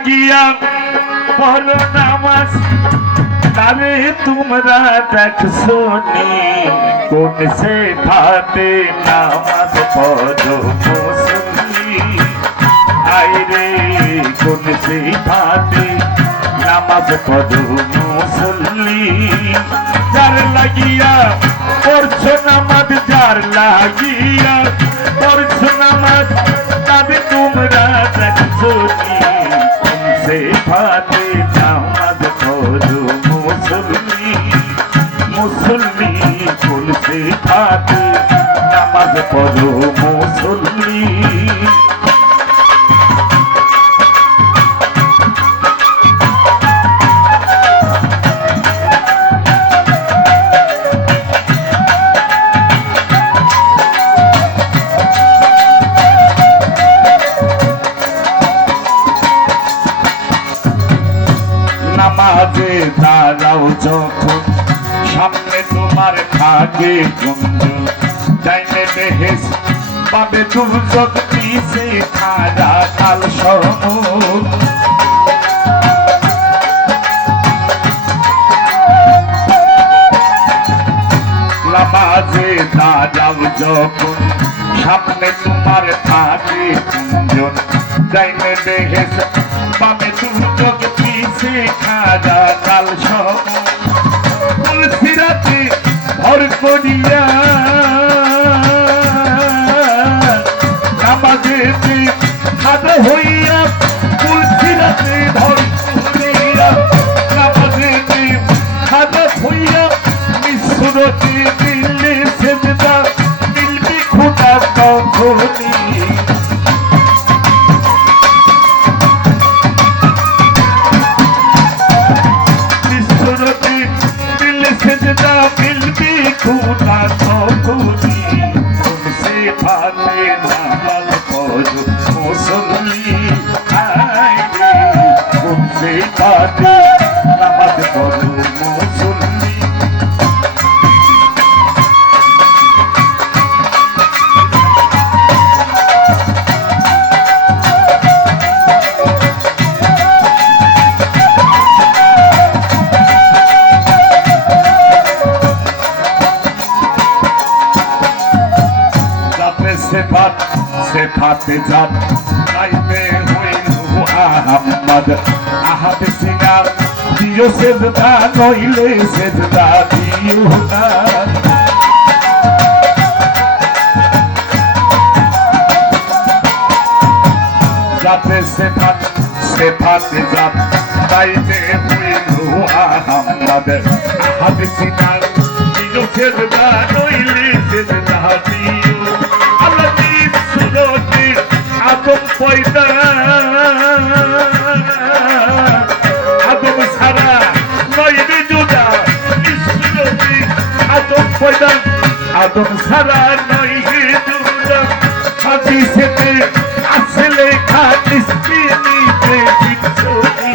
লাগিয়া পড়ো নামাজ তারে তোমরা দেখছো নি কোন সে ফাতে নামাজ পড়ো মুসল্লি আইরে কোন সে ফাতে নামাজ পড়ো মুসল্লি যার লাগিয়া পড়ছো নামাজ যার লাগিয়া পড়ছো নামাজ তারে তোমরা দেখছো নি কোন সে ফাতে নামাজ পড়ো মুসল্লি মুসল্লি কোন সে ফাতে নামাজ পড়ো মুসল্লি নামাজে দাঁড়াও যখন সামনে তোমার থাকে গুঞ্জন ডাইনে বেহেস পাবে দুর্যোগ পিছে খাড়া কাল সমুখ নামাজে দাঁড়াও যখন সামনে তোমার থাকে গুঞ্জন ডাইনে বেহেস পাবে দুর্যোগ পিছে খাড়া কাল সমুখ তুলসিরাতে ভর করিয়া নামাজেতে খাদা হইয়া তুলসিরাতে ভর করিয়া নামাজেতে খাদা হইয়া মিশ্রতে দিলে সেজদা মিলবি খোদা তখনই সেজদা মিলবি খোদা তখনই কোন সে ফাতে নামাজ পড়ো মুসল্লি আইরে কোন সে ফাতে নামাজ পড়ো মুসল্লি সেফাতে যান গাইবে হইল আহমদ আহাদ সিঙ্গার দিও সেজদা নইলে সেজদা দিও না যাতে সেফাতে যান গাইবে হইল আহমদ আহাদ সিঙ্গার দিও সেজদা নইলে সেজদা দিও আদম পয়দা আদম সারা নইবে জুদা নিশ্চিত আদম পয়দা আদম সারা নইবে জুদা হাদিসেতে আছে লেখা নিশ্চিত বিচ্ছুরি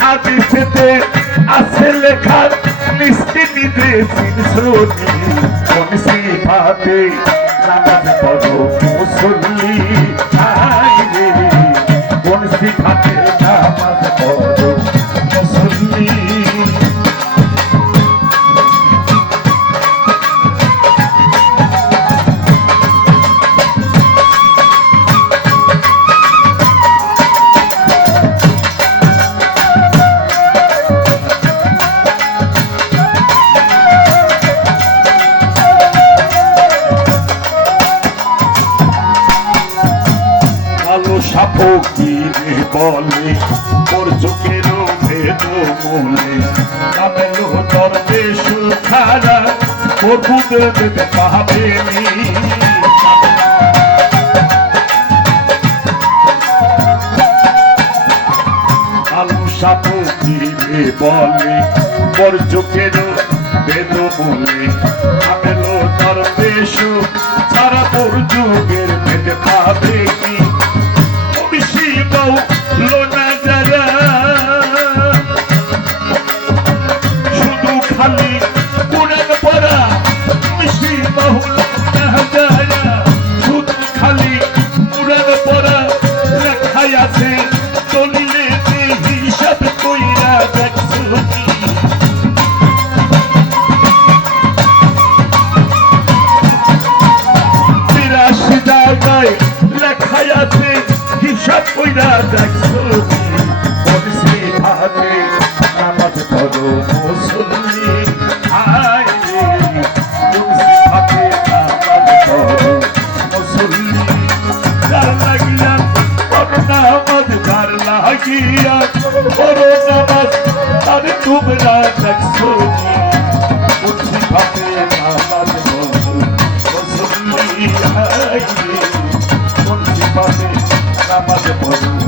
হাদিসেতে আছে লেখা নিশ্চিতে বিচ্ছুরি কোন সে ফাতে নামাজ পড়ো মুসল্লি আইরে কোন সে ফাতে নামাজ পড়ো মুসল্লি ফকিরে বলে ওর চোখের ভেদ মূলে কামেলো দরবেশ খারা ওর বুদের যেতে পাবেনি আলু সাপকিরে বলে ওর চোখের ভেদ মূলে কামেলো দরবেশ ছাড়া ওর যুগের ভেদ পাবেনি লোনা যারা শুধু খালি কোরআন পড়া মিষ্টি বাহুল ভাগিয়া করো নামাজ আর তোমরা দেখছো মুন্সি ভাবে নামাজ মুসল্লি মুন্সি ভাবে নামাজ পড়ো